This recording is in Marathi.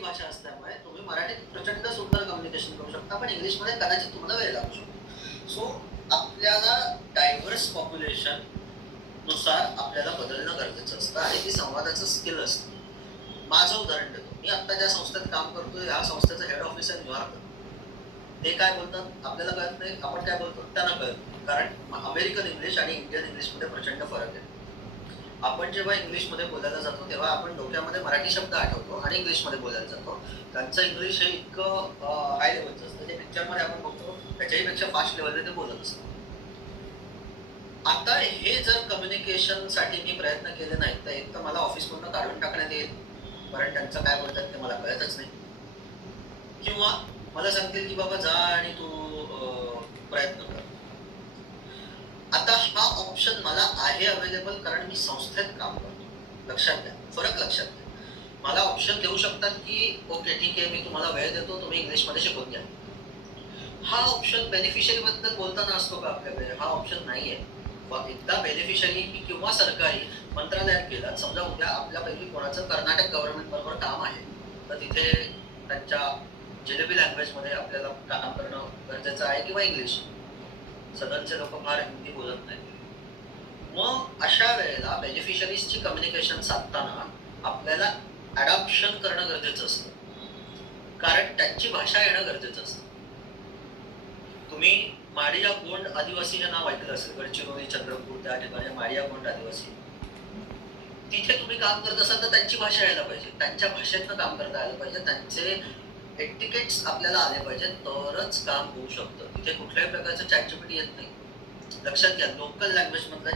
भाषा असल्यामुळे तुम्ही मराठीत प्रचंड सुंदर कम्युनिकेशन करू शकता, पण इंग्लिशमध्ये कदाचित तुम्हाला वेळ लागू शकतो. सो आपल्याला डायव्हर्स पॉप्युलेशन नुसार आपल्याला बदलणं गरजेचं असतं आणि ती संवादाचं स्किल असतं. माझं उदाहरण देतो. मी आता ज्या संस्थेत काम करतोय, ह्या संस्थेचं हेड ऑफिस आहे न्यूयॉर्क. ते काय बोलतात आपल्याला कळत नाही, आपण काय बोलतो त्यांना कळत नाही. कारण अमेरिकन इंग्लिश आणि इंडियन इंग्लिशमध्ये प्रचंड फरक आहे. आपण जेव्हा इंग्लिशमध्ये बोलायला जातो, तेव्हा आपण डोक्यामध्ये मराठी शब्द आठवतो आणि इंग्लिशमध्ये बोलायला जातो. त्यांचं इंग्लिश हे इतकं हाय लेव्हलचं असतं, जे पिक्चरमध्ये आपण बघतो त्याच्याही पेक्षा फास्ट लेव्हलने ते बोलत असतात. आता हे जर कम्युनिकेशनसाठी मी प्रयत्न केले नाहीत, तर एक तर मला ऑफिसमधनं काढून टाकण्यात येईल. कारण त्यांचं काय बोलतात ते मला कळतच नाही. किंवा मला सांगतील, की "बाबा जा आणि तू प्रयत्न कर." आता हा ऑप्शन मला आहे अवेलेबल कारण मी संस्थेत काम करतो. लक्षात घ्या, फरक लक्षात घ्या. मला ऑप्शन देऊ शकतात, की "ओके, ठीक आहे, मी तुम्हाला वेळ देतो, तुम्ही इंग्लिशमध्ये शिकून घ्या." हा ऑप्शन बेनिफिशियरी बद्दल बोलताना असतो का आपल्याकडे? हा ऑप्शन नाहीये. मग एकदा बेनिफिशियरी किंवा सरकारी मंत्रालयात गेलात, समजा उद्या आपल्यापैकी कोणाचं कर्नाटक गव्हर्नमेंट बरोबर काम आहे, तर तिथे त्यांच्या जिलेबी लँग्वेजमध्ये आपल्याला काम करणं गरजेचं आहे किंवा इंग्लिश. सदनचे लोकं फार हिंदी बोलत नाहीत. मग अशा वेळेला बेनिफिशियरीजची कम्युनिकेशन साधताना आपल्याला अडॉप्शन करणं गरजेचं असतं. कारण त्यांची भाषा येणं गरजेचं असतं. तुम्ही माडिया गोंड आदिवासी हे नाव ऐकलं असेल. गडचिरोली, चंद्रपूर त्या ठिकाणी माडिया गोंड आदिवासी. तिथे तुम्ही काम करत असाल तर त्यांची भाषा यायला पाहिजे. त्यांच्या भाषेतनं काम करता आलं पाहिजे. त्यांचे एटिकेट्स आपल्याला आले पाहिजेत, तरच काम होऊ शकतं. तिथे कुठल्याही प्रकारचं ChatGPT येत नाही. लक्षात घ्या, लोकल लँग्वेजमधलं